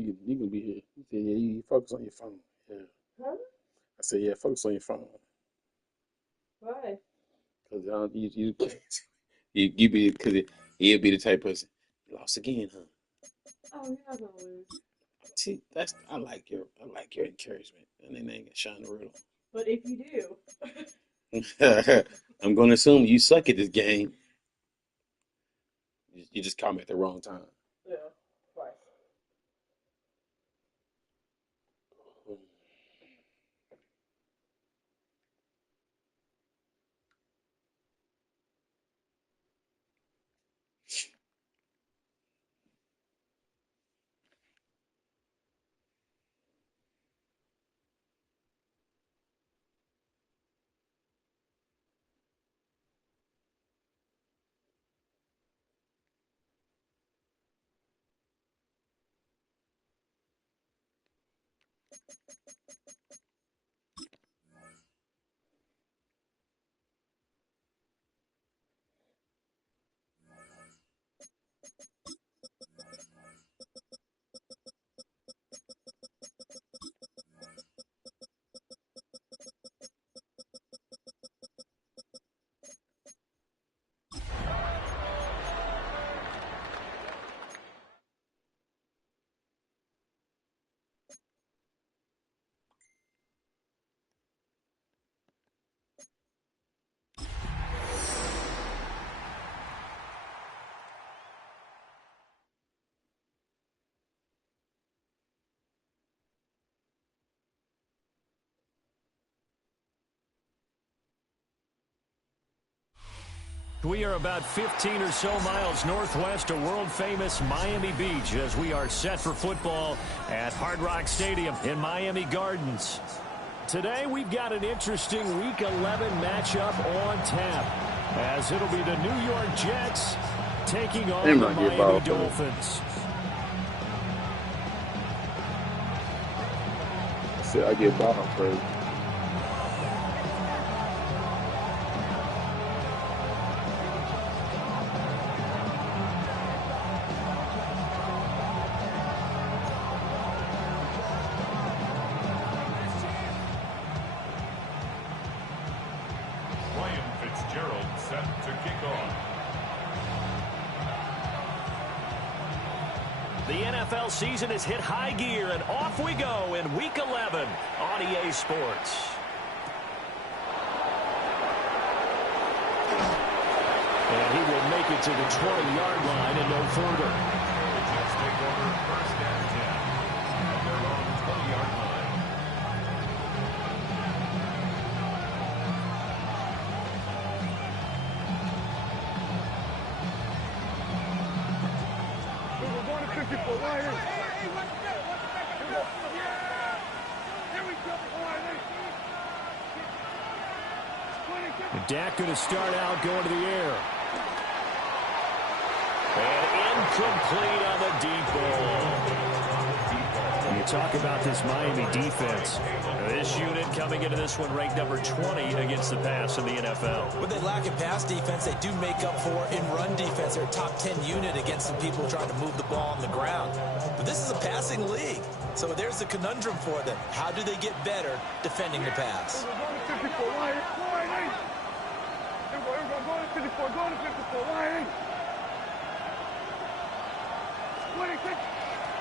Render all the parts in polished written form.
You can be here. He said, yeah, you focus on your phone. Yeah. Huh? I said, yeah, focus on your phone. Why? Because you be, because he'll be the type of person. You lost again, huh? Oh, you're not gonna lose. See, I like your encouragement. And then they ain't gonna shine the real. But if you do, I'm gonna assume you suck at this game. You just caught me at the wrong time. yeah, twice. We are about 15 or so miles northwest of world-famous Miami Beach as we are set for football at Hard Rock Stadium in Miami Gardens. Today we've got an interesting Week 11 matchup on tap as it'll be the New York Jets taking on the Miami Dolphins. I get bottom first. The NFL season has hit high gear, and off we go in Week 11 on EA Sports. And he will make it to the 20-yard line and no further. The Jets take over first and 10 at their own 20-yard line. Dak going to start out going to the air. And incomplete on the deep ball. You talk about this Miami defense. This unit coming into this one ranked number 20 against the pass in the NFL. What they lack in pass defense, they do make up for in run defense. They're a top 10 unit against some people trying to move the ball on the ground. But this is a passing league. So there's the conundrum for them. How do they get better defending the pass?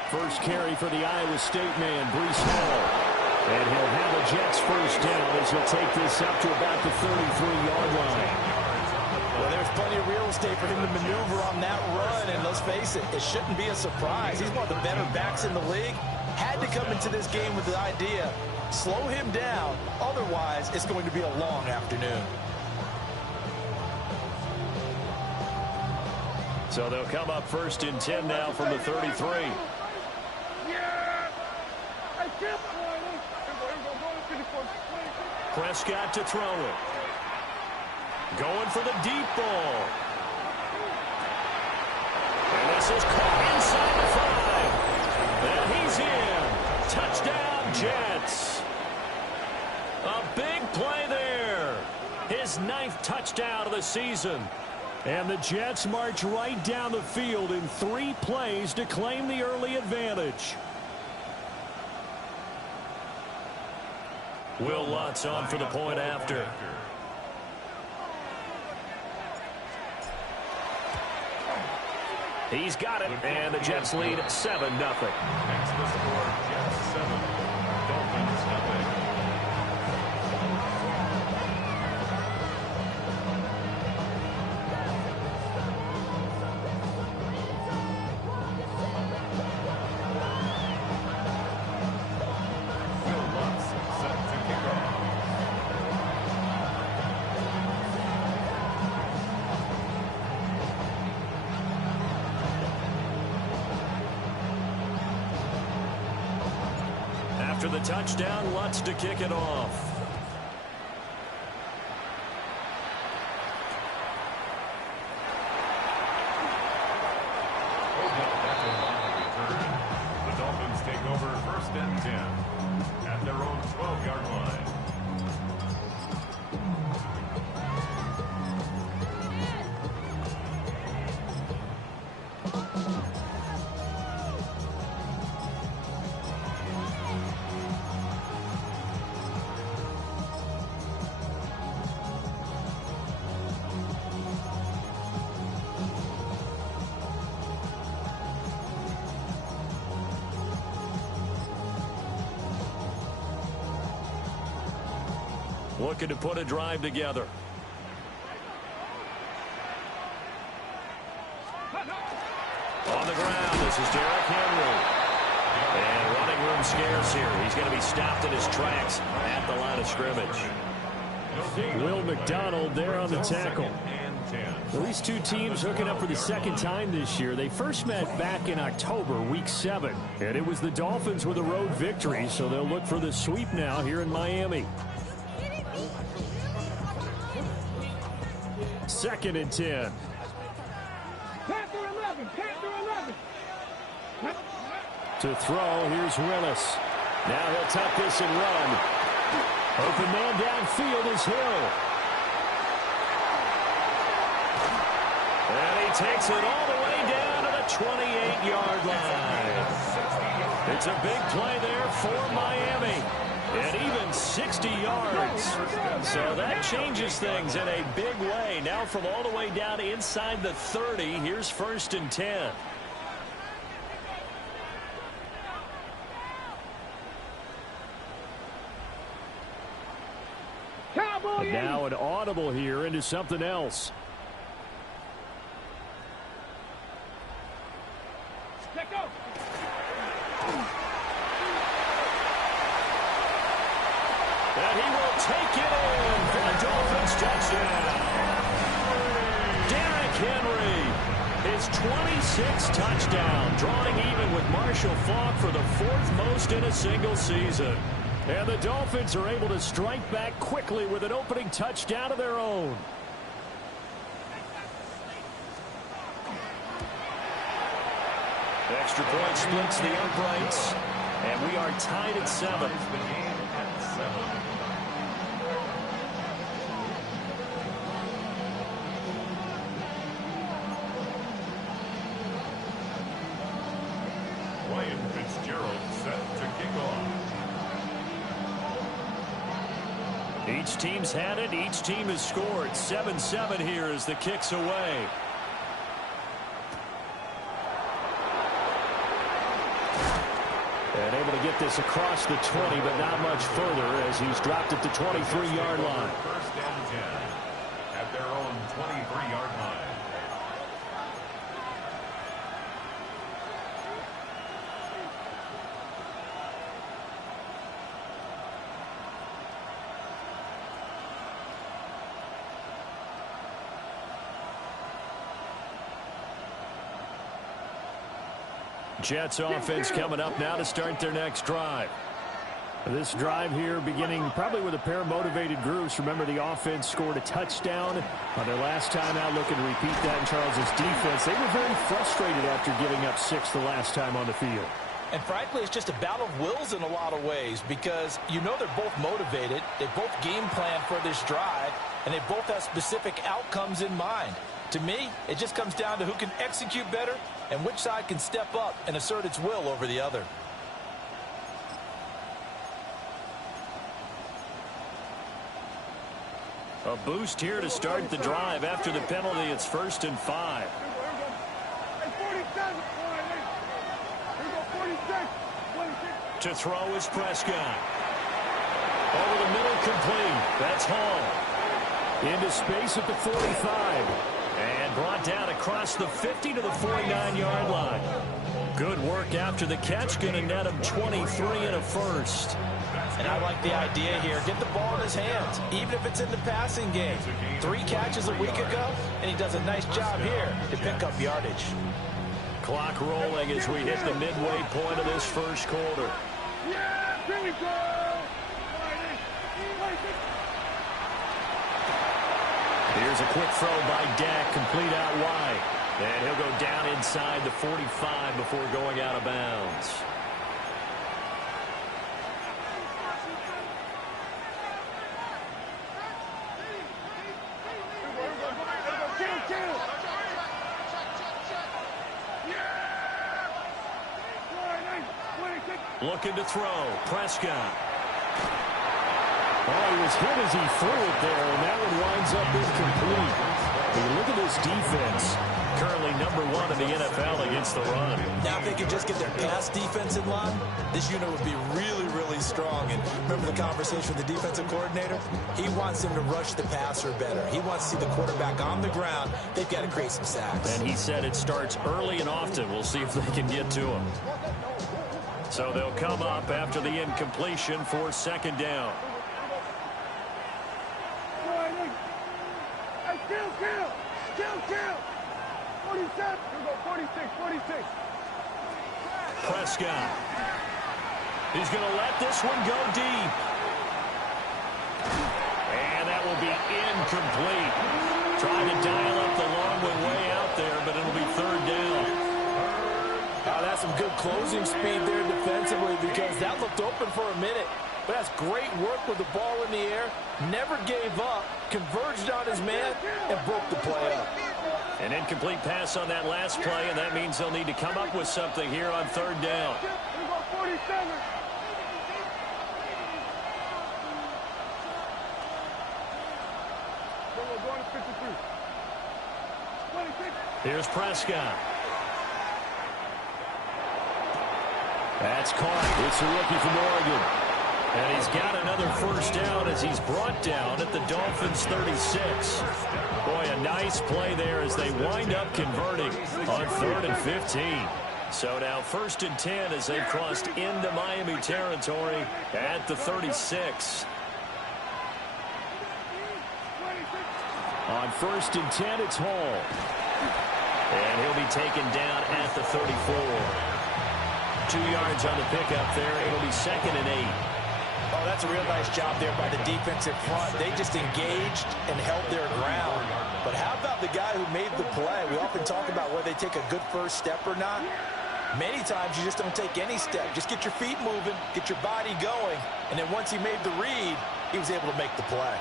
First carry for the Iowa State man, Breece Hall. And he'll have the Jets first down as he'll take this up to about the 33-yard line. Well, there's plenty of real estate for him to maneuver on that run, and let's face it, it shouldn't be a surprise. He's one of the better backs in the league. Had to come into this game with the idea, slow him down, otherwise it's going to be a long afternoon. So they'll come up first and 10 now from the 33. Prescott to throw it. Going for the deep ball. And this is caught inside the 5. And he's in. Touchdown, Jets. A big play there. His 9th touchdown of the season. And the Jets march right down the field in 3 plays to claim the early advantage. Will Lutz on for the point after. He's got it, and the Jets lead 7-0. Next to the score, Jets 7, Dolphins 0. After the touchdown, Lutz to kick it off. The Dolphins take over 1st and 10 at their own 12-yard line. Looking to put a drive together. On the ground, this is Derrick Henry. And running room scarce here. He's going to be stopped in his tracks at the line of scrimmage. Will McDonald there on the tackle. Well, these two teams hooking up for the second time this year. They first met back in October, week 7. And it was the Dolphins with a road victory, so they'll look for the sweep now here in Miami. 2nd and 10. To throw, here's Willis. Now he'll tuck this and run. Open man downfield is Hill. And he takes it all the way down to the 28-yard line. It's a big play there for Miami. And even 60 yards. So that changes things in a big way. Now from all the way down inside the 30, here's 1st and 10. And now an audible here into something else. And he will take it in for the Dolphins touchdown. Derrick Henry, his 26th touchdown, drawing even with Marshall Faulk for the 4th most in a single season. And the Dolphins are able to strike back quickly with an opening touchdown of their own. Extra point splits the uprights, and we are tied at 7. The game at 7. Ryan Fitzgerald set to kick off. Each team's had it. Each team has scored. 7-7 here as the kick's away. And able to get this across the 20, but not much further as he's dropped at the 23-yard line. 1st and 10 at their own 23-yard line. Jets offense coming up now to start their next drive. This drive here beginning probably with a pair of motivated groups. Remember, the offense scored a touchdown on their last time out, looking to repeat that in Charles's defense. They were very frustrated after giving up 6 the last time on the field. And frankly, it's just a battle of wills in a lot of ways because you know they're both motivated. They both game plan for this drive, and they both have specific outcomes in mind. To me, it just comes down to who can execute better and which side can step up and assert its will over the other. A boost here to start the drive. After the penalty, it's 1st and 5. To throw is Prescott. Over the middle, complete. That's Hall. Into space at the 45. And brought down across the 50 to the 49-yard line. Good work after the catch. Going to net him 23 and a first. And I like the idea here. Get the ball in his hands, even if it's in the passing game. 3 catches a week ago, and he does a nice job here to pick up yardage. Clock rolling as we hit the midway point of this first quarter. Here we go. Here's a quick throw by Dak, complete out wide. And he'll go down inside the 45 before going out of bounds. Looking to throw. Prescott. Oh, he was hit as he threw it there, and that one winds up incomplete. When you look at this defense, Currently #1 in the NFL against the run. Now, if they could just get their pass defense in line, this unit would be really, really strong. And remember the conversation with the defensive coordinator? He wants them to rush the passer better. He wants to see the quarterback on the ground. They've got to create some sacks. And he said it starts early and often. We'll see if they can get to him. So they'll come up after the incompletion for 2nd down. Kill. 47. Here we go, 46. Prescott. He's going to let this one go deep. And that will be incomplete. Trying to dial up the long one way out there, but it'll be 3rd down. That's some good closing speed there defensively, because that looked open for a minute. But that's great work with the ball in the air. Never gave up, converged on his man, and broke the play up. An incomplete pass on that last play, and that means they'll need to come up with something here on 3rd down. Here we go, 47. Going to 53. 26. Here's Prescott. That's caught. It's a rookie from Oregon. And he's got another 1st down as he's brought down at the Dolphins' 36. Boy, a nice play there as they wind up converting on 3rd and 15. So now 1st and 10 as they've crossed into Miami territory at the 36. On 1st and 10, it's Hall. And he'll be taken down at the 34. 2 yards on the pickup there. It'll be 2nd and 8. Oh, that's a real nice job there by the defensive front. They just engaged and held their ground. But how about the guy who made the play? We often talk about whether they take a good first step or not. Many times you just don't take any step. Just get your feet moving, get your body going, and then once he made the read, he was able to make the play.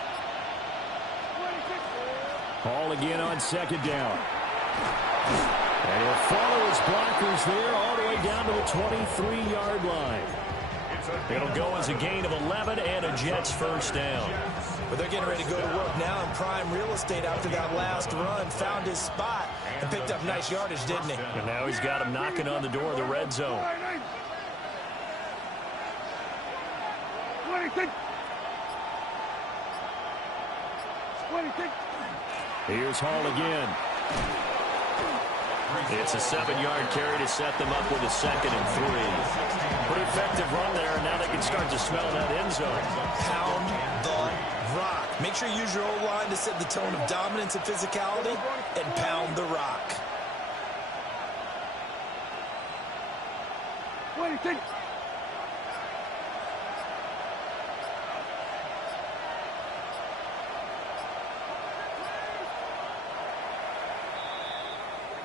Hall again on 2nd down. And he'll follow his blockers there all the way down to the 23-yard line. It'll go as a gain of 11 and a Jets 1st down. But they're getting ready to go to work now in prime real estate after that last run. Found his spot and picked up nice yardage, didn't he? And now he's got him knocking on the door of the red zone. 26. Here's Hall again. It's a 7-yard carry to set them up with a 2nd and 3. Pretty effective run there, and now they can start to smell that end zone. Pound the rock. Make sure you use your O-line to set the tone of dominance and physicality, and pound the rock. 26.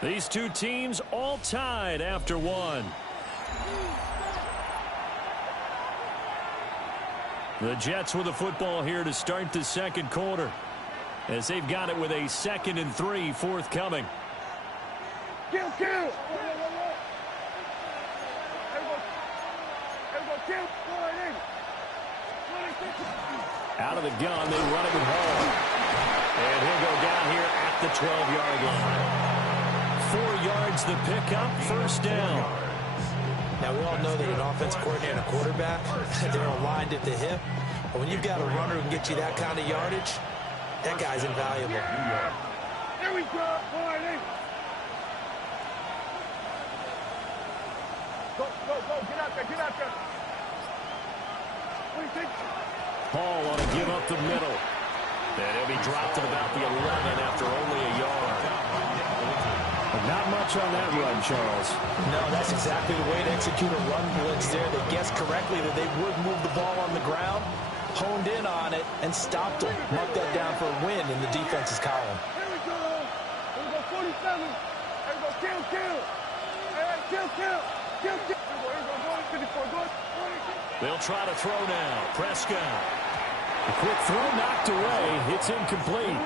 These two teams all tied after 1. The Jets with the football here to start the 2nd quarter, as they've got it with a 2nd and 3 forthcoming. Kill. Out of the gun, they run it with Hall. And he'll go down here at the 12-yard line. 4 yards the pickup, first down. Now, we all know that an offensive coordinator and a quarterback, they're aligned at the hip. But when you've got a runner who can get you that kind of yardage, that guy's invaluable. Here we go, boy. Go, get out there. What do you think? Hall on to give up the middle. And he'll be dropped at about the 11 after only a yard. But not much on that run, Charles. No, that's exactly the way to execute a run blitz there. They guessed correctly that they would move the ball on the ground, honed in on it, and stopped them. Marked that down for a win in the defense's column. Here we go. Here we go, 47. Here we go, kill. Hey, kill. Here we go, 54, go. They'll try to throw now. Prescott. A quick throw knocked away. It's incomplete.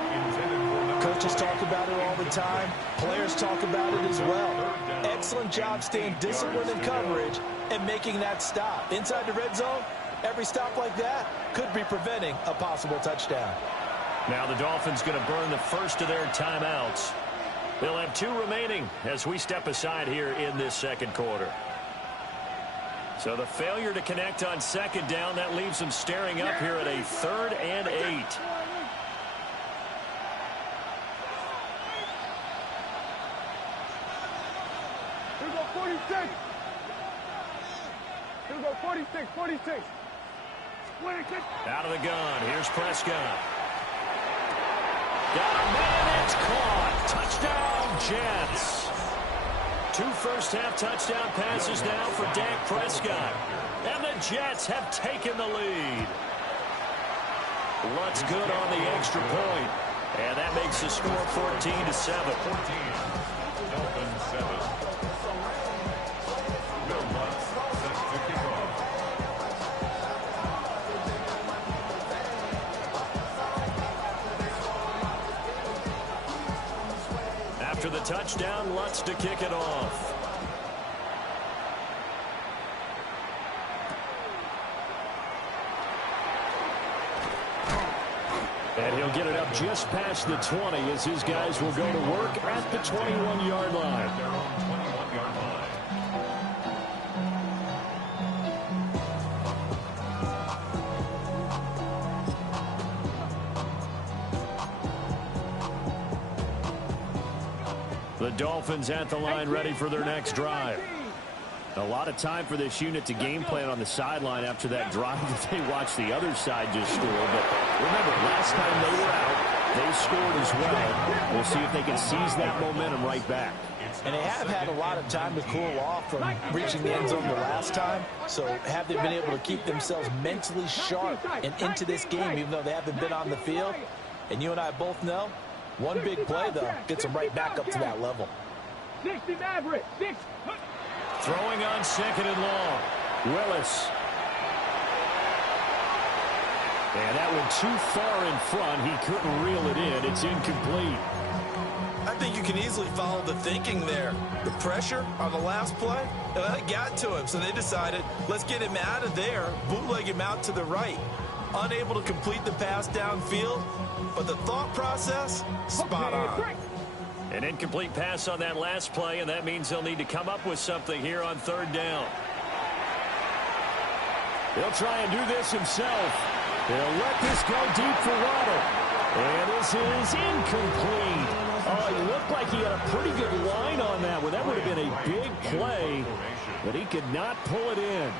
Coaches talk about it all the time. Players talk about it as well. Excellent job staying disciplined in coverage and making that stop. Inside the red zone, every stop like that could be preventing a possible touchdown. Now the Dolphins going to burn the first of their timeouts. They'll have 2 remaining as we step aside here in this second quarter. So the failure to connect on second down, that leaves them staring up here at a 3rd and 8. Here we go, 46. Here we go, 46. Out of the gun. Here's Prescott. Got a man. It's caught. Touchdown, Jets. 2 first-half touchdown passes now for Dak Prescott. And the Jets have taken the lead. Lutz good on the extra point. And that makes the score 14-7. Dolphins 7. Will Lutz set to kick off. After the touchdown, Lutz to kick it off. And he'll get it up just past the 20 as his guys will go to work at the 21-yard line. Their own 21-yard line. The Dolphins at the line ready for their next drive. A lot of time for this unit to game plan on the sideline after that drive that they watched the other side just score. But remember, last time they were out, they scored as well. We'll see if they can seize that momentum right back. And they have had a lot of time to cool off from reaching the end zone the last time. So have they been able to keep themselves mentally sharp and into this game, even though they haven't been on the field? And you and I both know, one big play, though, gets them right back up to that level. 60 Maverick, 6. Throwing on 2nd and long. Willis. And that one too far in front. He couldn't reel it in. It's incomplete. I think you can easily follow the thinking there. The pressure on the last play, it got to him. So they decided, let's get him out of there, bootleg him out to the right. Unable to complete the pass downfield, but the thought process, spot on. An incomplete pass on that last play, and that means they'll need to come up with something here on 3rd down. He'll try and do this himself. He'll let this go deep for Waddle. And this is incomplete. Oh, he looked like he had a pretty good line on that one. That would have been a big play, but he could not pull it in.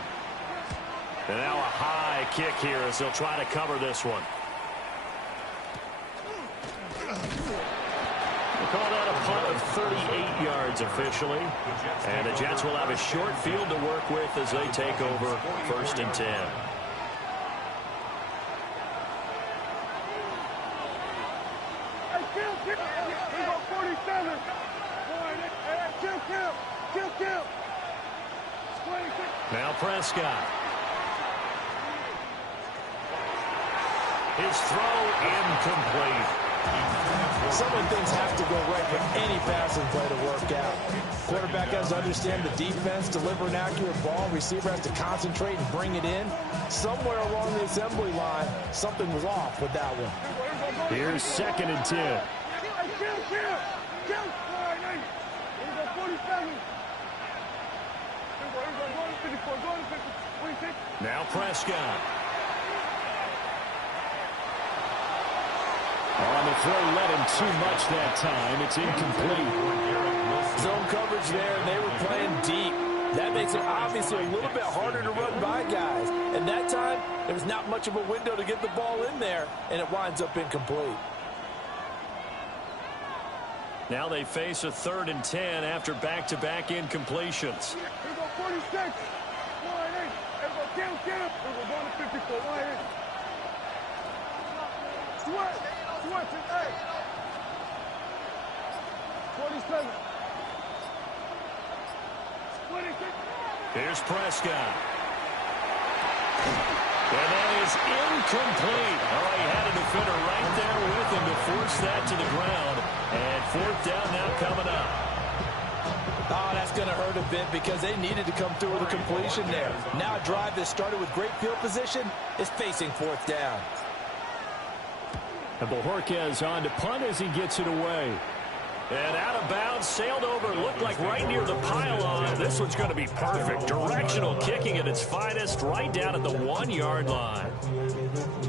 And now a high kick here as they'll try to cover this one. We'll call that a punt of 38 yards officially. And the Jets will have a short field to work with as they take over 1st and 10. We go 47. Kill. Now Prescott. His throw incomplete. Some of the things have to go right for any passing play to work out. Quarterback has to understand the defense, deliver an accurate ball. Receiver has to concentrate and bring it in. Somewhere along the assembly line, something was off with that one. Here's 2nd and 10. Now Prescott. On the throw, led him too much that time. It's incomplete. Zone coverage there, and they were playing deep. That makes it obviously a little bit harder to run by guys. And that time, there was not much of a window to get the ball in there, and it winds up incomplete. Now they face a 3rd and 10 after back-to-back incompletions. Here go 46. Line 8. Here go kill. Here go down to 54. Line 8. Sweat. Sweat to 8. 47. 26. Here's Prescott. And that is incomplete. Oh, he had a defender right there with him to force that to the ground. And 4th down now coming up. Oh, that's going to hurt a bit because they needed to come through with a completion there. Now a drive that started with great field position is facing 4th down. And Bojorquez on to punt as he gets it away. And out of bounds, sailed over, looked like right near the pylon. This one's going to be perfect. Directional kicking at its finest, right down at the 1-yard line.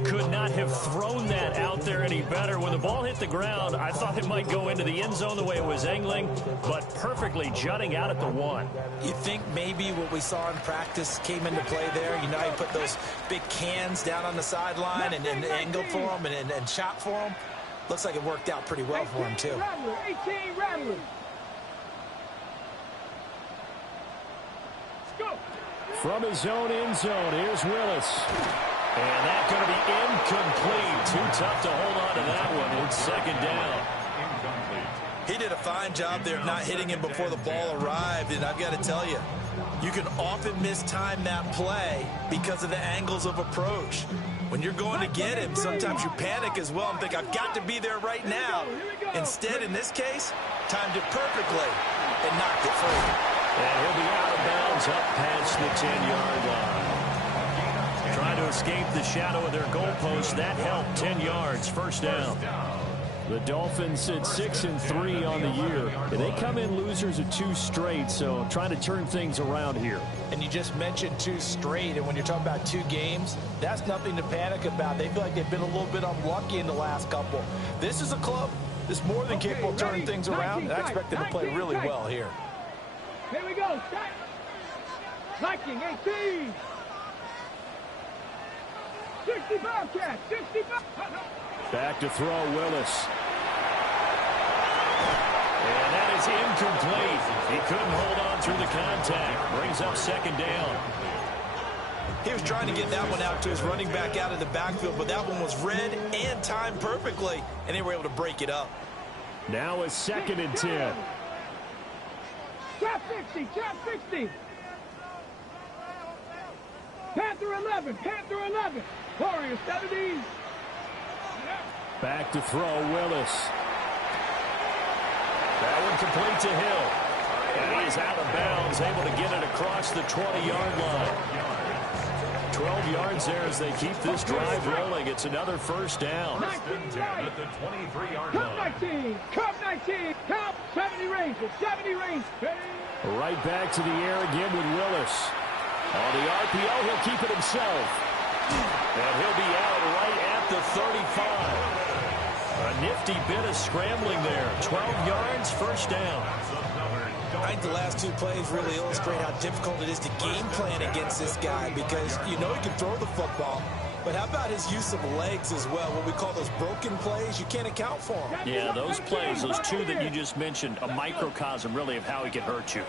Could not have thrown that out there any better. When the ball hit the ground, I thought it might go into the end zone the way it was angling, but perfectly jutting out at the 1. You think maybe what we saw in practice came into play there? You know, you put those big cans down on the sideline and angled for them and shot for them. Looks like it worked out pretty well for him, too. 18 Rattler. Let's go. From his own end zone, here's Willis. And that's going to be incomplete. Too tough to hold on to that one. It's 2nd down. He did a fine job there of not hitting him before the ball arrived, and I've got to tell you, you can often mistime that play because of the angles of approach. When you're going to get him, sometimes you panic as well and think, I've got to be there right now. Instead, in this case, timed it perfectly and knocked it free. And he'll be out of bounds up past the 10-yard line. Trying to escape the shadow of their goalpost. That helped. 10 yards, 1st down. The Dolphins sit 6-3 on the year. And they come in losers of 2 straight, so trying to turn things around here. And you just mentioned 2 straight, and when you're talking about 2 games, that's nothing to panic about. They feel like they've been a little bit unlucky in the last couple. This is a club that's more than capable of turning things around, and I expect them to play really well here. Here we go. Start. Viking 18. 65 catch. 65. Back to throw, Willis. And that is incomplete. He couldn't hold on through the contact. Brings up 2nd down. He was trying to get that one out to his running back out of the backfield, but that one was read and timed perfectly, and they were able to break it up. Now a 2nd and 10. Trap 60. Trap 60. Panther 11. Panther 11. Warrior 70s. Back to throw, Willis. That one complete to Hill. And he is out of bounds, able to get it across the 20-yard line. 12 yards there as they keep this drive rolling. It's another 1st down. 19 at the 23-yard line. Cup 19. Cup 19. Cup 70 range. 70 range. Right back to the air again with Willis. On the RPO, he'll keep it himself. And he'll be out right at the 35. A nifty bit of scrambling there. 12 yards, 1st down. I think the last 2 plays really illustrate how difficult it is to game plan against this guy because you know he can throw the football, but how about his use of legs as well? What we call those broken plays, you can't account for them. Yeah, those plays, those 2 that you just mentioned, a microcosm really of how he can hurt you.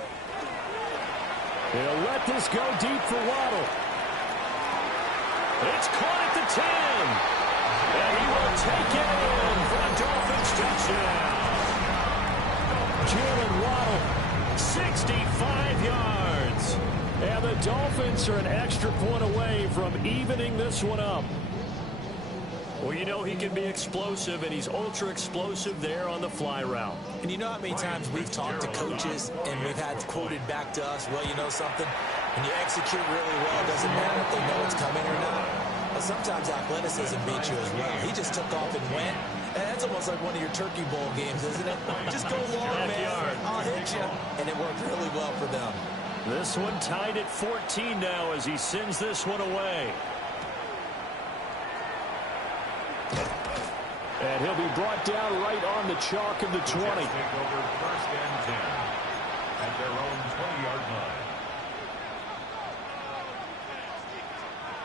They'll let this go deep for Waddle. It's caught at the 10. And he will take it in for a Dolphins touchdown. Jalen Waddle, 65 yards. And the Dolphins are an extra point away from evening this one up. Well, you know he can be explosive, and he's ultra explosive there on the fly route. And you know how many times we've talked to coaches and we've had quoted back to us, well, you know something? When you execute really well, it doesn't matter if they know it's coming or not. But sometimes athleticism beats you as well. He just took off and went. And that's almost like one of your Turkey Bowl games, isn't it? Just go long, man. I'll hit you. And it worked really well for them. This one tied at 14 now as he sends this one away. And he'll be brought down right on the chalk of the 20. Take over 1st and 10 at their own 20-yard line.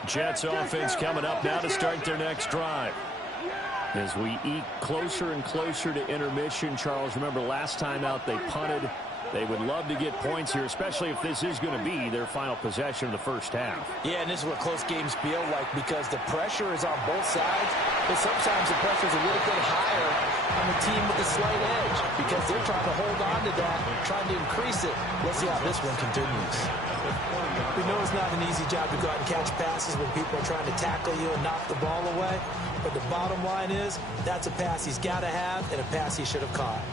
Jets offense coming up now to start their next drive. As we eke closer and closer to intermission, Charles, remember last time out they punted. They would love to get points here, especially if this is going to be their final possession of the first half. Yeah, and this is what close games feel like because the pressure is on both sides, but sometimes the pressure is a little bit higher on the team with the slight edge because they're trying to hold on to that, trying to increase it. Let's see how this one continues. We know it's not an easy job to go out and catch passes when people are trying to tackle you and knock the ball away, but the bottom line is that's a pass he's got to have and a pass he should have caught.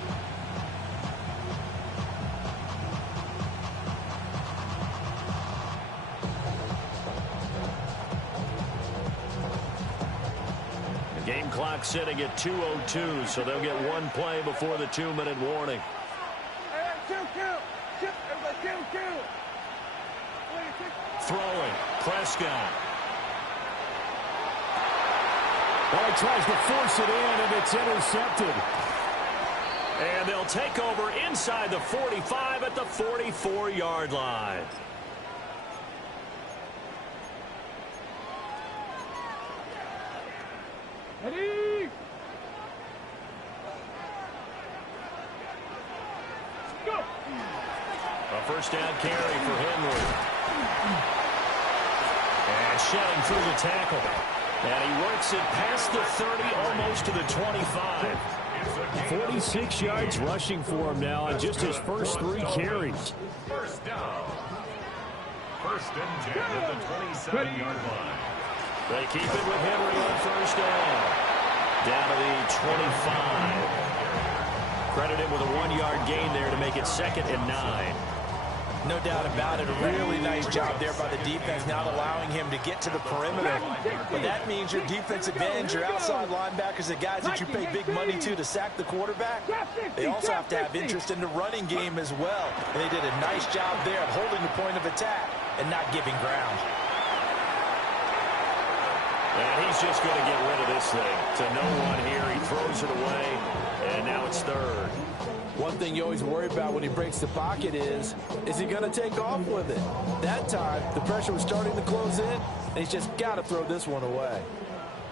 Game clock sitting at 2:02, so they'll get one play before the 2-minute warning. Hey, kill. Everybody kill. Throwing, Prescott. Well, he tries to force it in, and it's intercepted. And they'll take over inside the 45 at the 44-yard line. Ready? Go! A first down carry for Henry. And shedding through the tackle. And he works it past the 30, almost to the 25. 46 yards rushing for him now on just his first 3 carries. First down. 1st and 10 at the 27-yard line. They keep it with Henry on first down. Down to the 25. Credit him with a 1-yard gain there to make it 2nd and 9. No doubt about it. A really nice job there by the defense, not allowing him to get to the perimeter. But that means your defensive ends, your outside linebackers, the guys that you pay big money to sack the quarterback, they also have to have interest in the running game as well. And they did a nice job there of holding the point of attack and not giving ground. And he's just going to get rid of this thing to no one here. He throws it away, and now it's 3rd. One thing you always worry about when he breaks the pocket is he going to take off with it? That time, the pressure was starting to close in, and he's just got to throw this one away.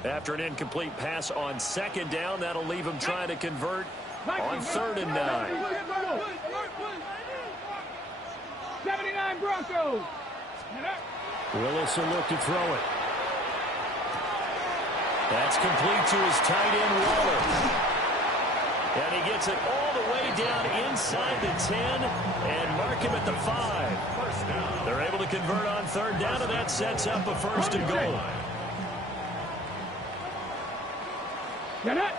After an incomplete pass on 2nd down, that'll leave him trying to convert on 3rd and 9. 79 Broncos. Willis will look to throw it. That's complete to his tight end, Waller. And he gets it all the way down inside the 10 and mark him at the 5. They're able to convert on 3rd down, and that sets up a 1st and goal. Get it.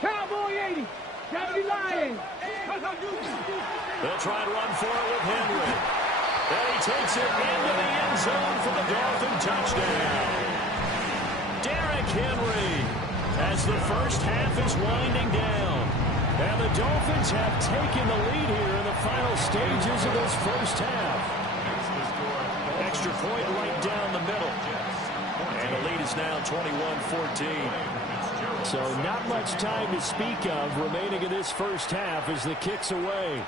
Cowboy 80. Deputy Lion. They'll try and run for it with Henry. And he takes it into the end zone for the Dolphin touchdown. Derrick Henry, as the first half is winding down. And the Dolphins have taken the lead here in the final stages of this first half. Extra point right down the middle. And the lead is now 21-14. So not much time to speak of remaining in this first half as the kick's away.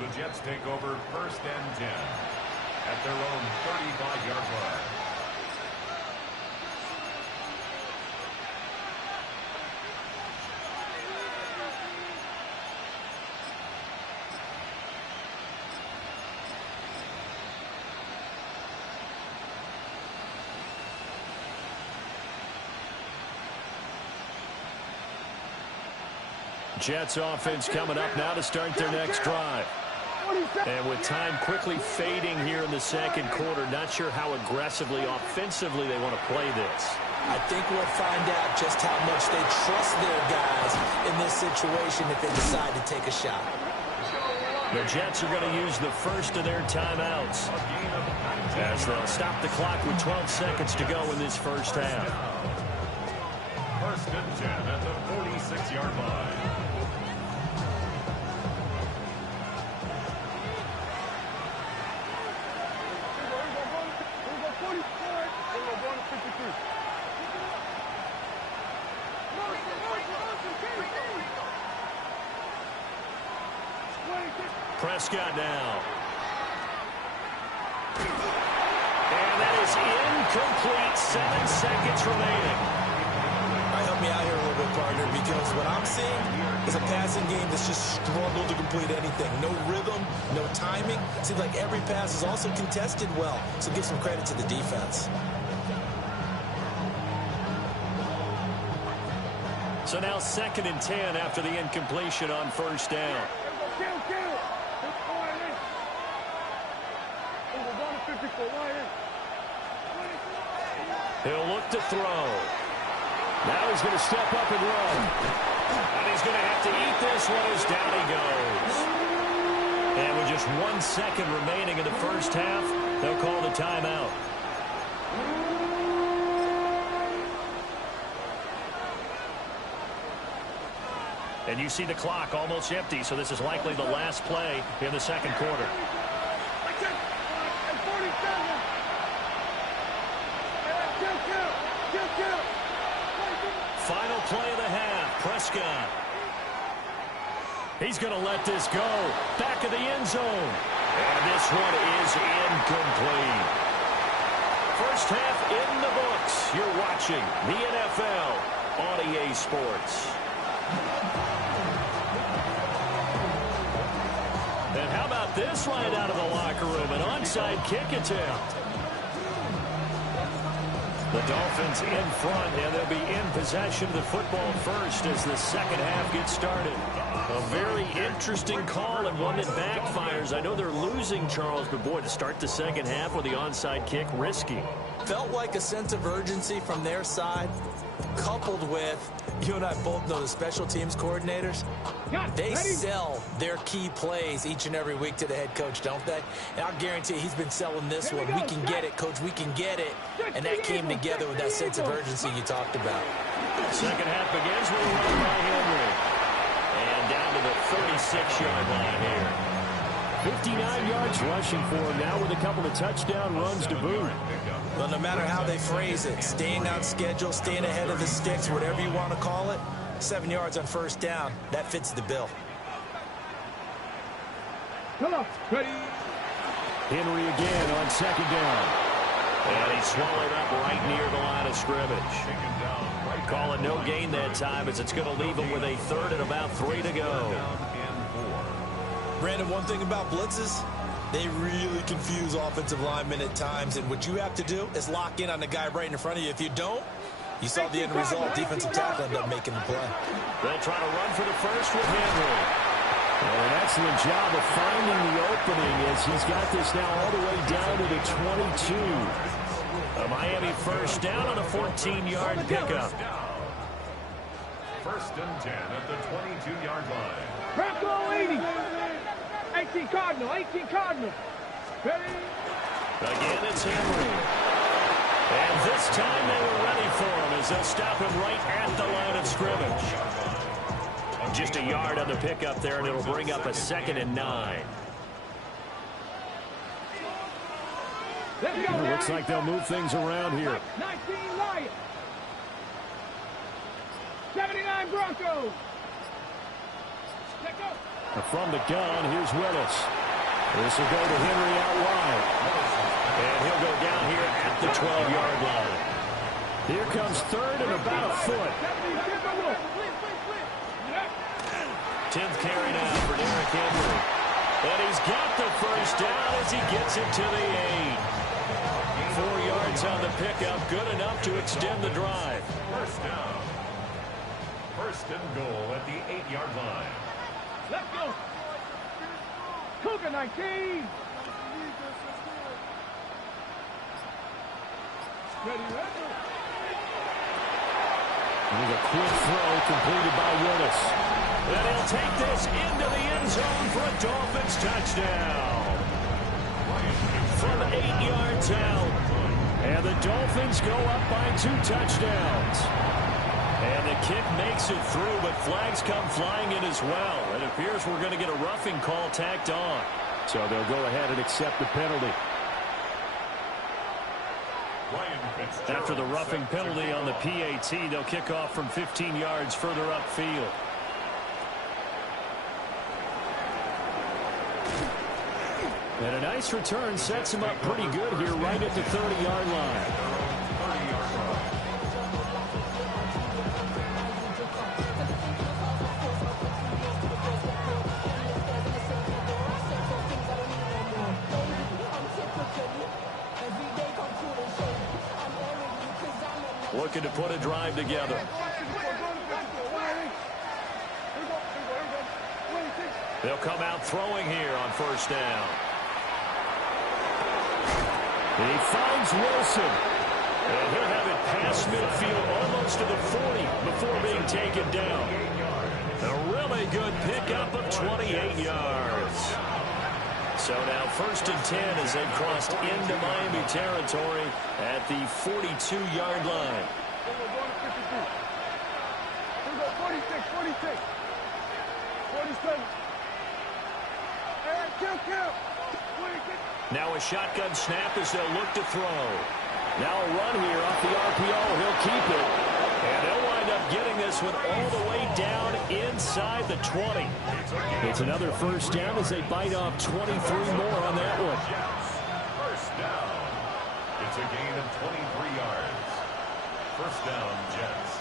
The Jets take over 1st and 10 at their own 35-yard line. Jets offense coming up now to start their next drive. And with time quickly fading here in the second quarter, not sure how aggressively, offensively they want to play this. I think we'll find out just how much they trust their guys in this situation if they decide to take a shot. The Jets are going to use the first of their timeouts as they'll stop the clock with 12 seconds to go in this first half. First and 10 at the 46-yard line. Prescott now. And that is incomplete. 7 seconds remaining. All right, help me out here a little bit, partner, because what I'm seeing is a passing game that's just struggled to complete anything. No rhythm, no timing. Seems like every pass is also contested well, so give some credit to the defense. So now 2nd and 10 after the incompletion on first down. He'll look to throw. Now he's going to step up and run. And he's going to have to eat this one as down he goes. And with just 1 second remaining in the first half, they'll call the timeout. And you see the clock almost empty, so this is likely the last play in the second quarter. Final play of the half, Prescott. He's going to let this go. Back of the end zone. And this one is incomplete. First half in the books. You're watching the NFL on EA Sports. And how about this right out of the locker room? An onside kick attempt. The Dolphins in front, and they'll be in possession of the football first as the second half gets started. A very interesting call and one that backfires. I know they're losing, Charles, but boy, to start the second half with the onside kick, risky. Felt like a sense of urgency from their side, coupled with, you and I both know the special teams coordinators. They sell their key plays each and every week to the head coach, don't they? And I'll guarantee he's been selling this one. We can get it, coach, we can get it. And that came together with that sense of urgency you talked about. Second half begins with a run by Henry. And down to the 36-yard line here. 59 yards rushing for him now with a couple of touchdown runs to boot. Well, no matter how they phrase it, staying on schedule, staying ahead of the sticks, whatever you want to call it, 7 yards on first down, that fits the bill. Ready. Henry again on second down. And he's swallowed up right near the line of scrimmage. Calling no gain that time as it's going to leave him with a third and about 3 to go. Brandon, one thing about blitzes, they really confuse offensive linemen at times, and what you have to do is lock in on the guy right in front of you. If you don't, you saw the end result. Defensive tackle ended up making the play. They'll try to run for the first with Henry. And an excellent job of finding the opening as he's got this now all the way down to the 22. A Miami first down on a 14-yard pickup. First and 10 at the 22-yard line. Bronco 80. 18 Cardinal. 18 Cardinal. Ready. Again, it's Henry. And this time they were ready for him as they'll stop him right at the line of scrimmage. Just a yard on the pickup there, and it'll bring up a 2nd and 9. It looks like they'll move things around here. 19 Lions. 79 Broncos. Let go. From the gun, here's Willis. This will go to Henry out wide. And he'll go down here at the 12-yard line. Here comes third and about a foot. 10th carry now for Derrick Henry. And he's got the first down as he gets it to the 8. 4 yards on the pickup, good enough to extend the drive. First down. First and goal at the 8-yard line. Let's go. Cougar 19. With a quick throw completed by Willis. And he'll take this into the end zone for a Dolphins touchdown. From 8 yards out. And the Dolphins go up by 2 touchdowns. And the kick makes it through, but flags come flying in as well. It appears we're going to get a roughing call tacked on. So they'll go ahead and accept the penalty. After the roughing penalty on the PAT, they'll kick off from 15 yards further upfield. And a nice return sets him up pretty good here right at the 30-yard line. Looking to put a drive together. They'll come out throwing here on first down. He finds Wilson. And he'll have it past midfield almost to the 40 before being taken down. A really good pickup of 28 yards. So now 1st and 10 as they've crossed into Miami territory at the 42-yard line. 46, 47. Now a shotgun snap as they'll look to throw. Now a run here off the RPO. He'll keep it. And they'll wind up getting this one all the way down inside the 20. It's another first down as they bite off 23 more on that one. First down. It's a gain of 23 yards. First down, Jets.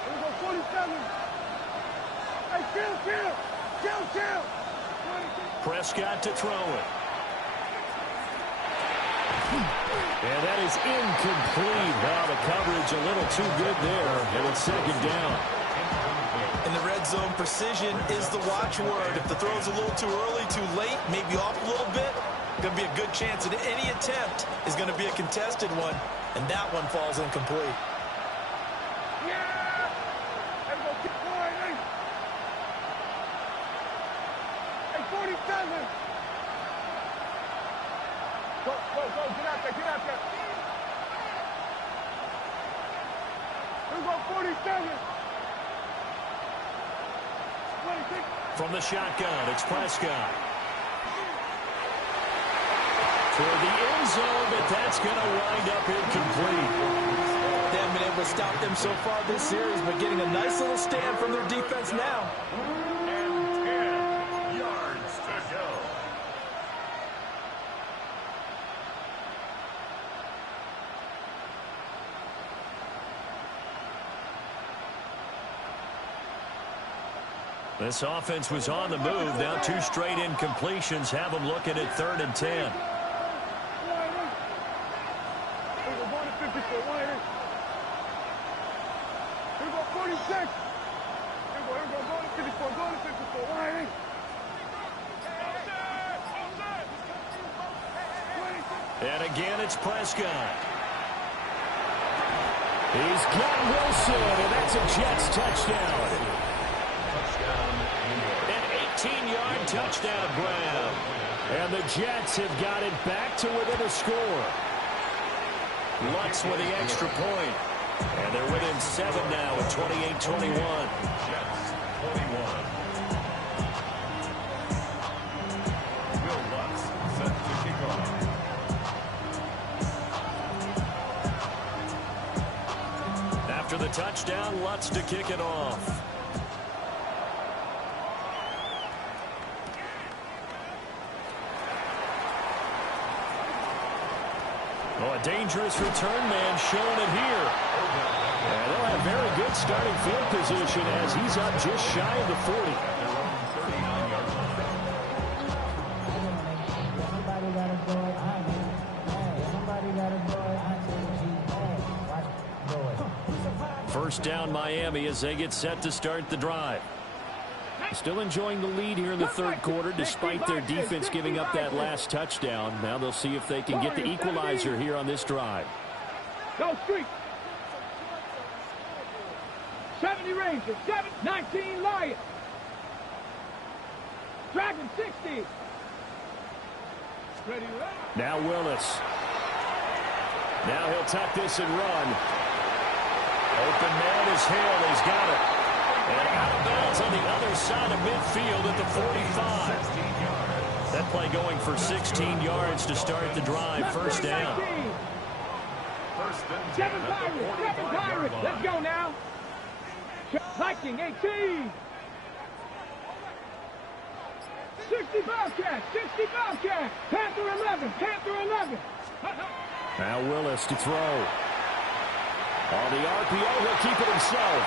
Here we go, 47. Hey, kill. Prescott to throw it. And that is incomplete. Wow, the coverage a little too good there. And it's 2nd down. In the red zone, precision is the watchword. If the throw's a little too early, too late, maybe off a little bit, going to be a good chance that any attempt is going to be a contested one, and that one falls incomplete. Yeah! Hey, go keep going, hey, 47! Go, get out there. Here we go, 47! 26! From the shotgun, it's Prescott. Toward the end zone, but that's going to wind up incomplete. They haven't been able to stop them so far this series, but getting a nice little stand from their defense now. And 10 yards to go. This offense was on the move. Now 2 straight incompletions have them looking at 3rd and 10. And again, it's Prescott. He's got Wilson, and that's a Jets touchdown. An 18-yard touchdown grab. And the Jets have got it back to within a score. Lutz with the extra point. And they're within 7 now at 28-21. Jets 21. Will Lutz set to kick off. After the touchdown, Lutz to kick it off. Oh, a dangerous return man showing it here. And they'll have very good starting field position as he's up just shy of the 40. First down Miami as they get set to start the drive. Still enjoying the lead here in the third quarter despite their defense giving up that last touchdown. Now they'll see if they can get the equalizer here on this drive. Go streak. 70 Rangers, 19 Lions. Dragon 60. Ready, now Willis. Now he'll tuck this and run. Open man is Hill. He's got it. And out of bounds on the other side of midfield at the 45. That play going for 16 yards to start the drive. First down. Seven Pirates. Let's go now. Viking 18. 60 Bobcats. 60 Bobcats. Panther 11. Panther 11. Now Willis to throw. On the RPO, he'll keep it himself.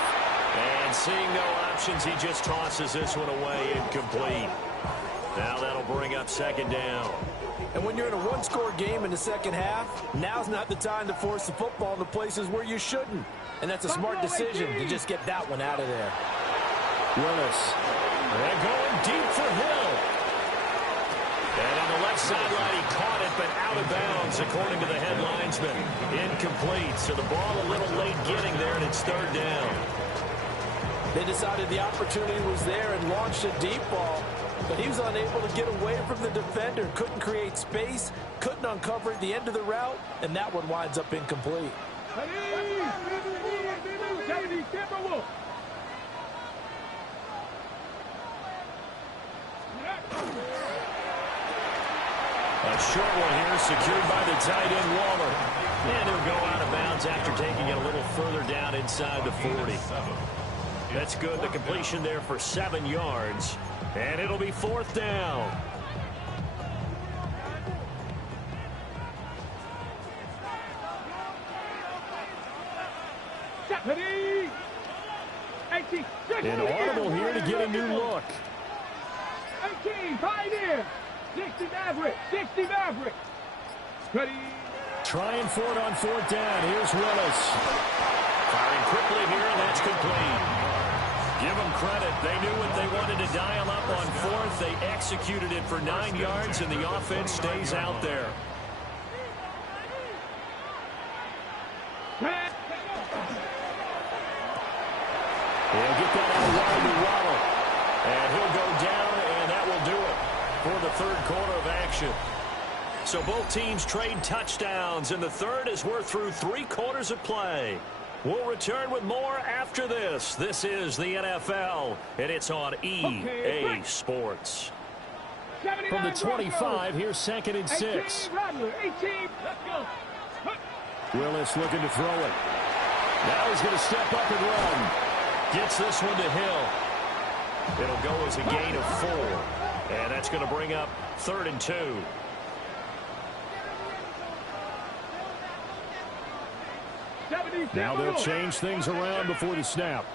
And seeing no options, he just tosses this one away, incomplete. Now that'll bring up second down. And when you're in a one-score game in the second half, now's not the time to force the football into places where you shouldn't. And that's a smart decision to just get that one out of there. Willis. They're going deep for Hill. And on the left sideline, he caught it, but out of bounds, according to the head linesman. Incomplete, so the ball a little late getting there, and it's third down. They decided the opportunity was there and launched a deep ball, but he was unable to get away from the defender, couldn't create space, couldn't uncover the end of the route, and that one winds up incomplete. A short one here, secured by the tight end, Waller. And he'll go out of bounds after taking it a little further down inside the 40. That's good. The completion there for 7 yards. And it'll be fourth down. An audible here to get a new look. 18, Pioneer. 60 Maverick. 60 Maverick. Ready. Trying for it on fourth down. Here's Willis. Firing quickly here, and that's complete. Give them credit. They knew what they wanted to dial up on fourth. They executed it for 9 yards, and the offense stays out there. He'll get that out wide to Waller. And he'll go down, and that will do it for the third quarter of action. So both teams trade touchdowns, and the third as we're through 3 quarters of play. We'll return with more after this. This is the NFL, and it's on EA Sports. From the 25, here's second and 6. Willis looking to throw it. Now he's going to step up and run. Gets this one to Hill. It'll go as a gain of 4. And that's going to bring up 3rd and 2. Now they'll change things around before the snap.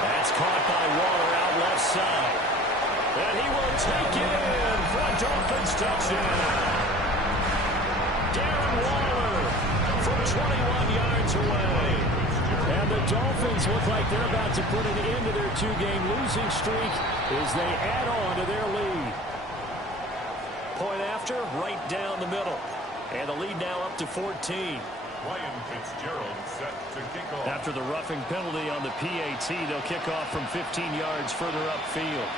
That's caught by Waller out left side. And he will take it in for a Dolphins touchdown. Darren Waller from 21 yards away. And the Dolphins look like they're about to put an end to their 2-game losing streak as they add on to their lead. Point after, right down the middle. And the lead now up to 14. Ryan Fitzgerald set to kick off. After the roughing penalty on the PAT, they'll kick off from 15 yards further upfield.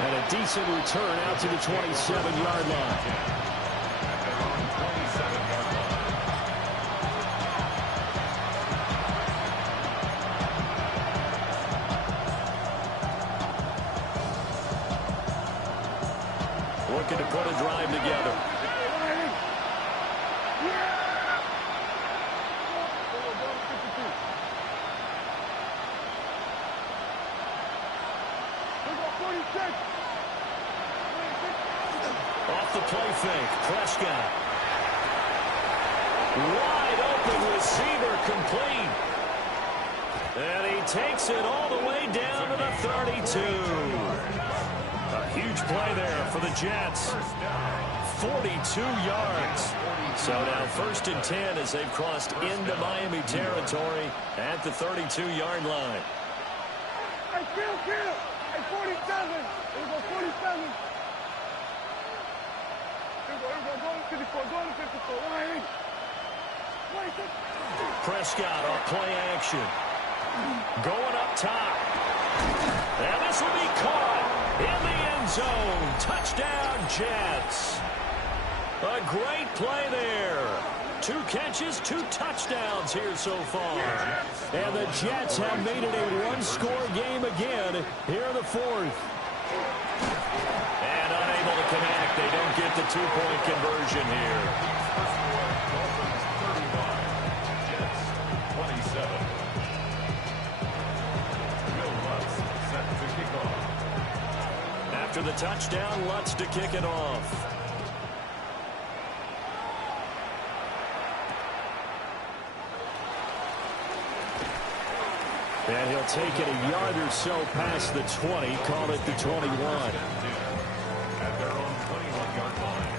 And a decent return out to the 27-yard line. Looking to put a drive together. Off the play fake, Prescott. Wide open receiver, complete. And he takes it all the way down to the 32. A huge play there for the Jets. 42 yards. So now 1st and 10 as they've crossed into Miami territory at the 32-yard line. Hey, kill. Hey, 47. Here we go, 47. Here we go, go to 54, go to 54. 180. Prescott on play action. Going up top. And this will be caught in the end zone. Touchdown, Jets. A great play there. 2 catches, 2 touchdowns here so far. And the Jets have made it a one-score game again here in the 4th. And unable to connect. They don't get the 2-point conversion here. Jets 27. Will Lutz set to kick off. After the touchdown, Lutz to kick it off. And he'll take it a yard or so past the 20, call it the 21. At their own 21-yard line.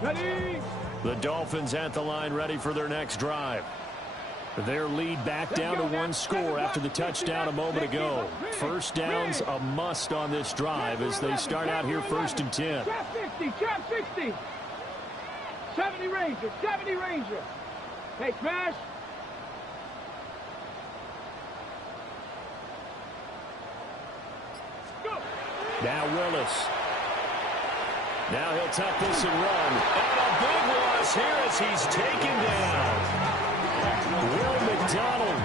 Ready? The Dolphins at the line, ready for their next drive. Their lead back down to 1 score after the touchdown a moment ago. First down's a must on this drive as they start out here 1st and 10. Trap 50, trap 60. 70 Ranger, 70 Ranger. Hey, smash. Go. Now Willis. Now he'll tuck this and run. And a big loss here as he's taken down. Will McDonald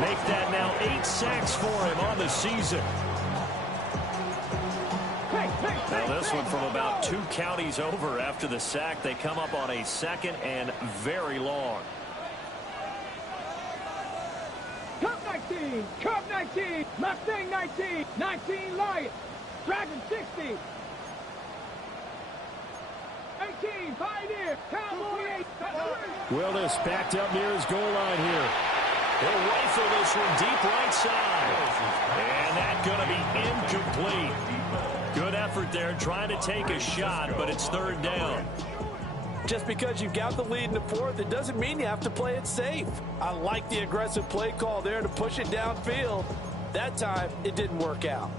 make that now 8 sacks for him on the season. Now this one from about 2 counties over after the sack. They come up on a 2nd and very long. Cup 19, Cup 19, Mustang 19, 19 Lion, Dragon 60. 18, Pioneer, Cowboy 8. Willis backed up near his goal line here. He'll rifle this one deep right side. And that's going to be incomplete. Good effort there trying to take a shot, but it's 3rd down. Just because you've got the lead in the 4th, it doesn't mean you have to play it safe. I like the aggressive play call there to push it downfield. That time, it didn't work out.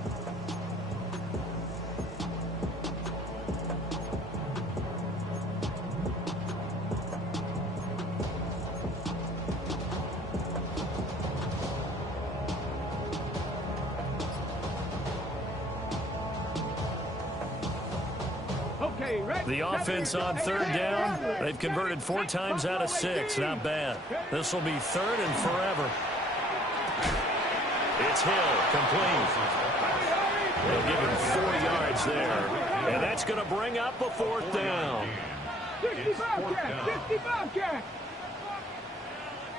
The offense on 3rd down, they've converted 4 times out of 6. Not bad. This will be 3rd and forever. It's Hill, complete. They'll give him 4 yards there. And that's going to bring up a 4th down. 65 cat, 65 cat.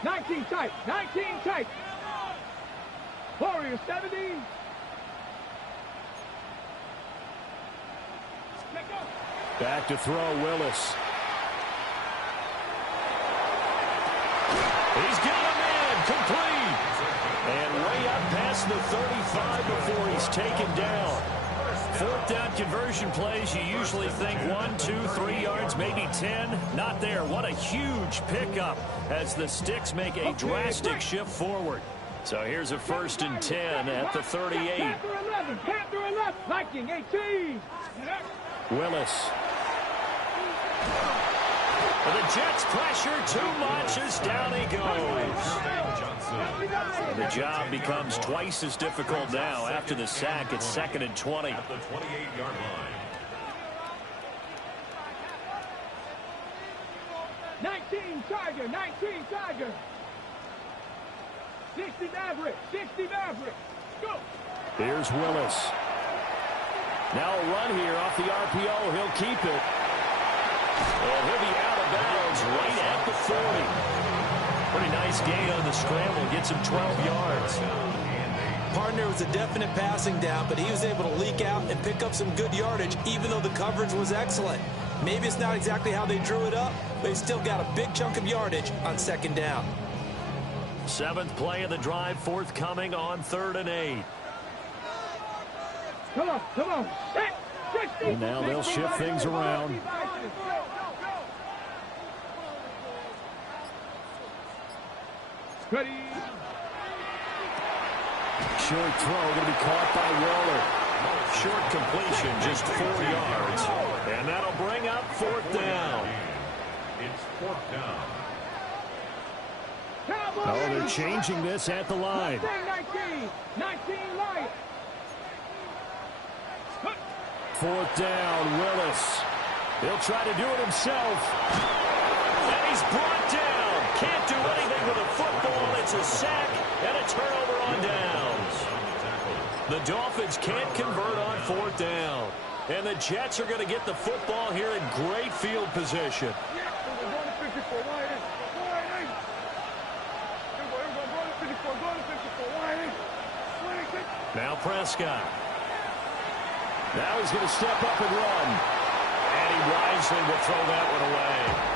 19 tight, 19 tight. Warrior 70. Back to throw, Willis. He's got him in, complete. And way up past the 35 before he's taken down. 4th down conversion plays, you usually think 1, 2, 3 yards, maybe 10. Not there. What a huge pickup as the Sticks make a drastic shift forward. So here's a 1st and 10 at the 38. Panther 11, Panther 11, Viking 18. Willis. The Jets pressure too much as down he goes. The job becomes twice as difficult now after the sack. It's 2nd and 20. At the 28-yard line. 19 Tiger, 19 Tiger. 60 Maverick, 60 Maverick. Go. Here's Willis. Now a run here off the RPO. He'll keep it. And he'll be out of bounds right at the 40. Pretty nice gain on the scramble. Gets him 12 yards. Partner was a definite passing down, but he was able to leak out and pick up some good yardage, even though the coverage was excellent. Maybe it's not exactly how they drew it up, but he still got a big chunk of yardage on second down. 7th play of the drive, forthcoming on 3rd and 8. Come on, come on. And now they'll shift things around. Ready. Short throw going to be caught by Waller. Short completion, just 4 yards. And that'll bring up 4th down. It's 4th down. Oh, they're changing this at the line. 19 light. 4th down, Willis. He'll try to do it himself. And he's brought down. Can't do anything with a football. It's a sack and a turnover on downs. The Dolphins can't convert on 4th down. And the Jets are going to get the football here in great field position. Now Prescott. Now he's going to step up and run. And he wisely will throw that one away.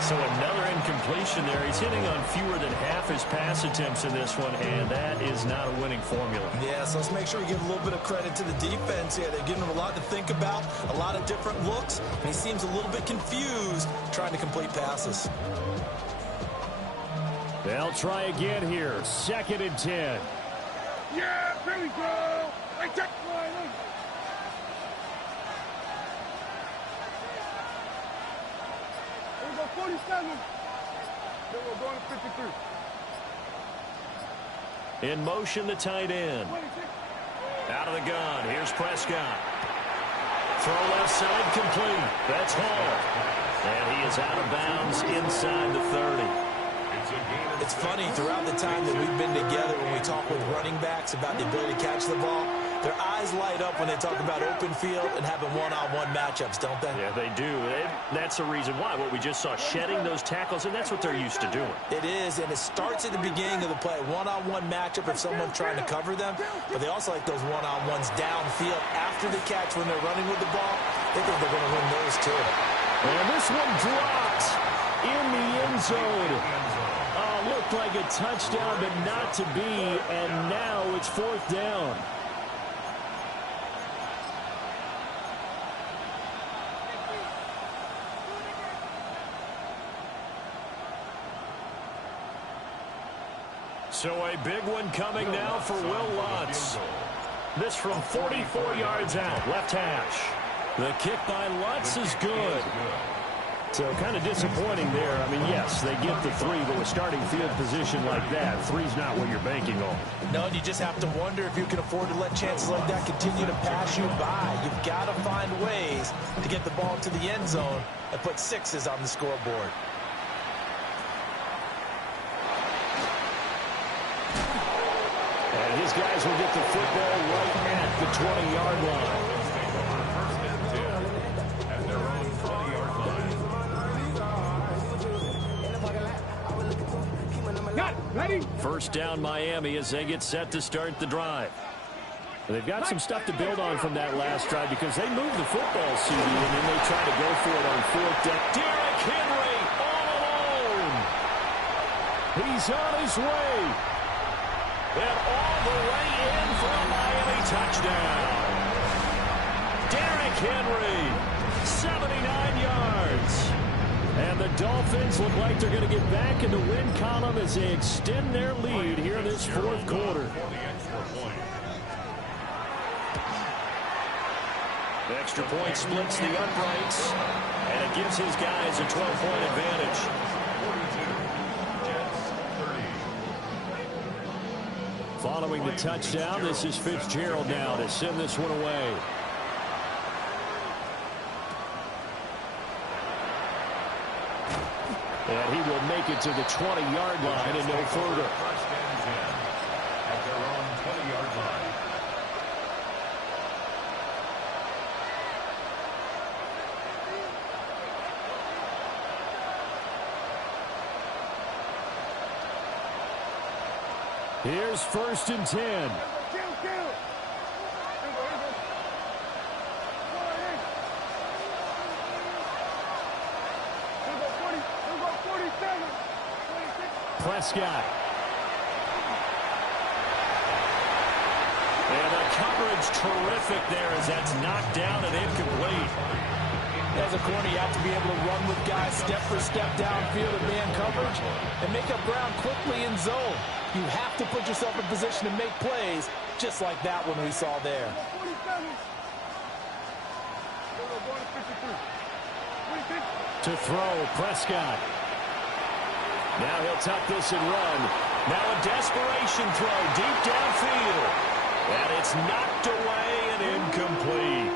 So another incompletion there. He's hitting on fewer than half his pass attempts in this one, and that is not a winning formula. Yeah, so let's make sure we give a little bit of credit to the defense here. They're giving him a lot to think about, a lot of different looks, and he seems a little bit confused trying to complete passes. They'll try again here. 2nd and 10. Yeah, there we go. Right there. 47. Then we're going to 53. In motion, the tight end. 26. Out of the gun. Here's Prescott. Throw left side complete. That's Hall. And he is out of bounds inside the 30. It's funny, throughout the time that we've been together, when we talk with running backs about the ability to catch the ball, their eyes light up when they talk about open field and having one-on-one matchups, don't they? Yeah, they do. That's the reason why. What we just saw, shedding those tackles, and that's what they're used to doing. It is, and it starts at the beginning of the play. One-on-one matchup if someone's trying to cover them, but they also like those one-on-ones downfield after the catch when they're running with the ball. They think they're going to win those, too. And this one dropped in the end zone. Looked like a touchdown, but not to be, and now it's 4th down. So a big one coming now for Will Lutz. This from 44 yards out, left hash. The kick by Lutz is good. So kind of disappointing there. I mean, yes, they get the 3, but with starting field position like that, 3's not what you're banking on. No, and you just have to wonder if you can afford to let chances like that continue to pass you by. You've got to find ways to get the ball to the end zone and put 6s on the scoreboard. And his guys will get the football right at the 20-yard line. Ready? 1st down Miami as they get set to start the drive. They've got some stuff to build on from that last drive because they moved the football, CD, and then they try to go for it on 4th down. Derrick Henry all alone. He's on his way. And all the way in for a Miami touchdown. Derrick Henry, 79 yards. And the Dolphins look like they're going to get back in the win column as they extend their lead here in this 4th quarter. The extra point splits the uprights, and it gives his guys a 12-point advantage. Following the touchdown, this is Fitzgerald now to send this one away. And he will make it to the 20-yard line and no further. At their own 20-yard line. Here's 1st and 10. Prescott. And the coverage terrific there as that's knocked down and incomplete. As a corner, you have to be able to run with guys step for step downfield in man coverage and make up ground quickly in zone. You have to put yourself in position to make plays just like that one we saw there. To throw, Prescott. Now he'll tuck this and run. Now a desperation throw deep downfield. And it's knocked away and incomplete.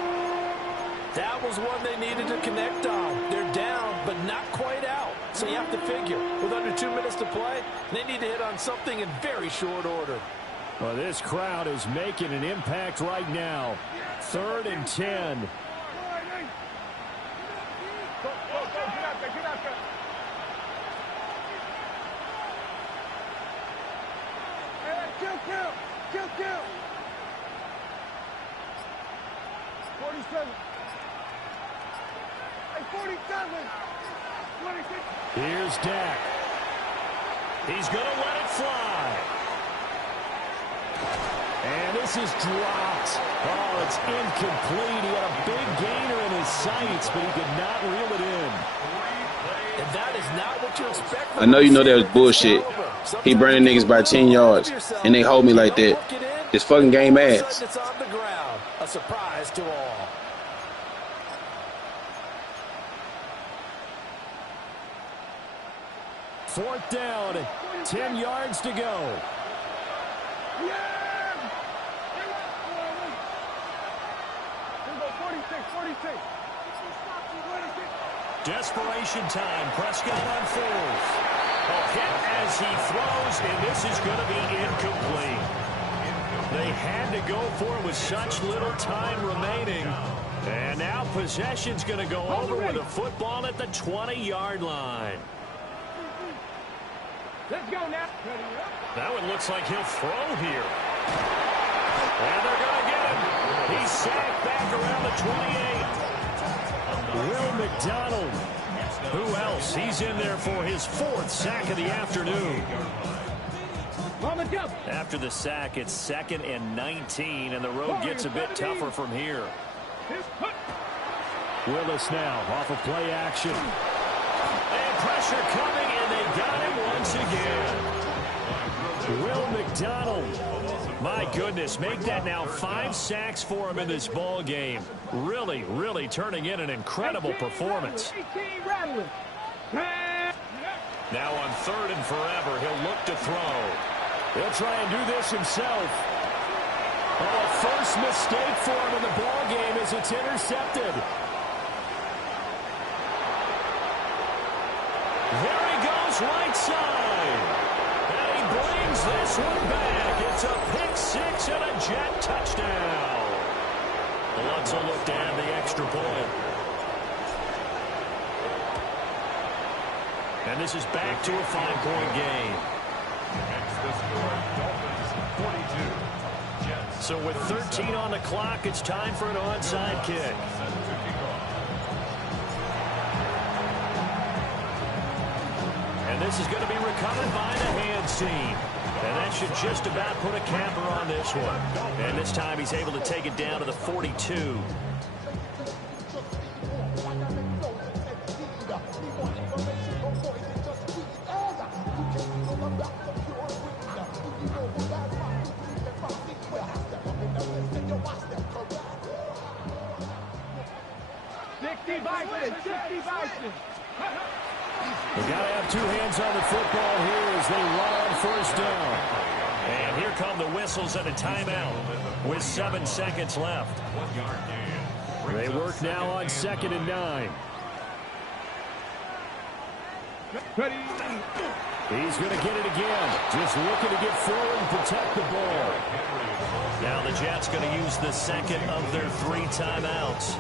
That was one they needed to connect on. They're down, but not quite out. So you have to figure, with under 2 minutes to play, they need to hit on something in very short order. Well, this crowd is making an impact right now. 3rd and 10. Kill. 47. Hey, 47. 26. Here's Dak. He's going to let it fly. And this is dropped. Oh, it's incomplete. He had a big gainer in his sights, but he could not reel it in. And that is not what you expect. I know you know that was bullshit. He burning niggas by 10 yards, and they hold me like that. This fucking game ass. It's on the ground. A surprise to all. Fourth down, 10 yards to go. Desperation time. Prescott on 4th. A hit as he throws, and this is going to be incomplete. They had to go for it with such little time remaining. And now possession's going to go over with a football at the 20-yard line. Let's go now. Now it looks like he'll throw here. And they're going to get him. He's sacked back around the 28. Will McDonald. Who else? He's in there for his 4th sack of the afternoon. After the sack, it's 2nd and 19, and the road gets a bit tougher from here. Willis now off of play action. And pressure coming, and they got him once again. Will McDonald. My goodness, make that now 5 sacks for him in this ball game. Really, really turning in an incredible performance. Now on 3rd and forever, he'll look to throw. He'll try and do this himself. Oh, first mistake for him in the ball game as it's intercepted. There he goes, right side. And he brings this one back. It's a pick 6 and a Jet touchdown. Lutz will look to add the extra point. And this is back to a 5-point game. So with 13 on the clock, it's time for an onside kick. And this is going to be recovered by the hands team. And that should just about put a capper on this one. And this time he's able to take it down to the 42. They got to have 2 hands on the football here as they run on 1st down. And here come the whistles and a timeout with 7 seconds left. They work now on 2nd and 9. He's going to get it again. Just looking to get forward and protect the ball. Now the Jets going to use the 2nd of their 3 timeouts.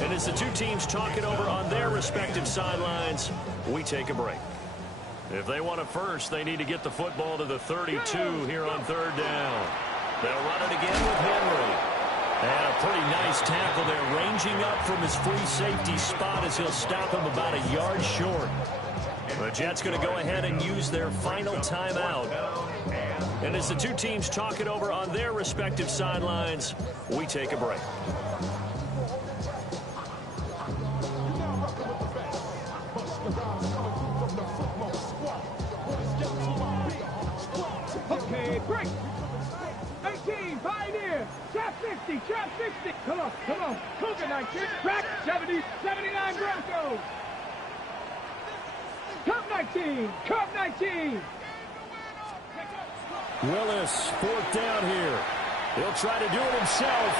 And as the 2 teams talk it over on their respective sidelines, we take a break. If they want a first, they need to get the football to the 32 here on third down. They'll run it again with Henry. And a pretty nice tackle there, ranging up from his free safety spot as he'll stop him about a yard short. The Jets going to go ahead and use their final timeout. And as the two teams talk it over on their respective sidelines, we take a break. Okay, break. 18, Pioneer. Trap 50, trap 60. Come on, come on. Cougar 19. Crack 70, 79 Broncos. Cup 19, Cup 19. Willis, fourth down here. He'll try to do it himself.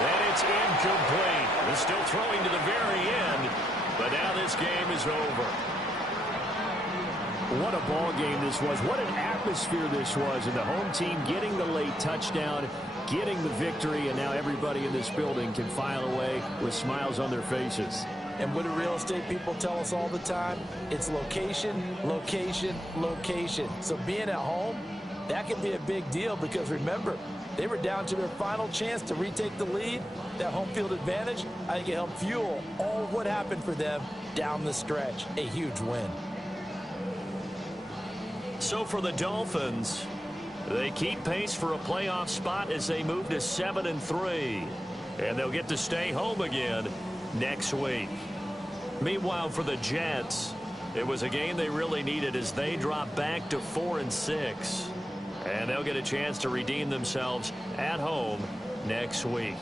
And it's incomplete. He's still throwing to the very end, but now this game is over. What a ball game this was. What an atmosphere this was. And the home team getting the late touchdown, getting the victory, and now everybody in this building can file away with smiles on their faces. And what do real estate people tell us all the time? It's location, location, location. So being at home, that can be a big deal because remember, they were down to their final chance to retake the lead. That home field advantage, I think it helped fuel all of what happened for them down the stretch. A huge win. So for the Dolphins, they keep pace for a playoff spot as they move to 7-3. And they'll get to stay home again next week. Meanwhile, for the Jets, it was a game they really needed as they drop back to 4-6. And they'll get a chance to redeem themselves at home next week.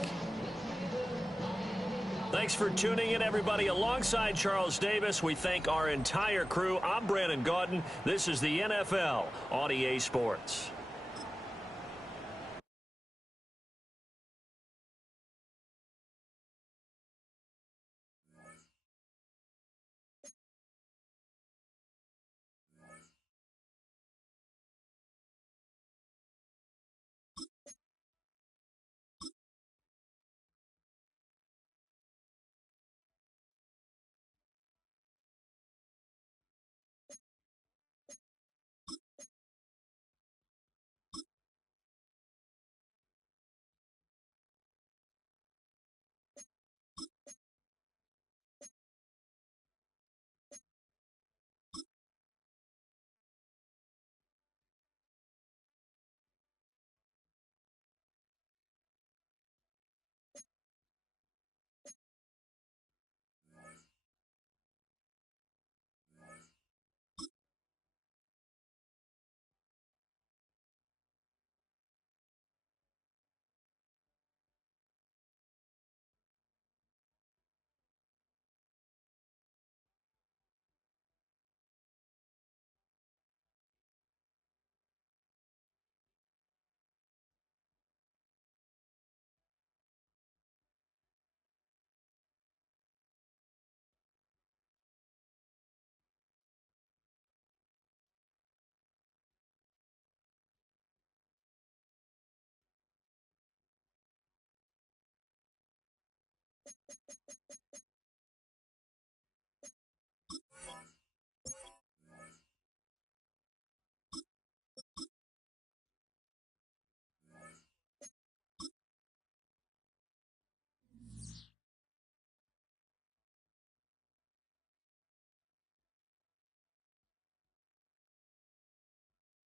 Thanks for tuning in, everybody. Alongside Charles Davis, we thank our entire crew. I'm Brandon Gaudin. This is the NFL on EA Sports.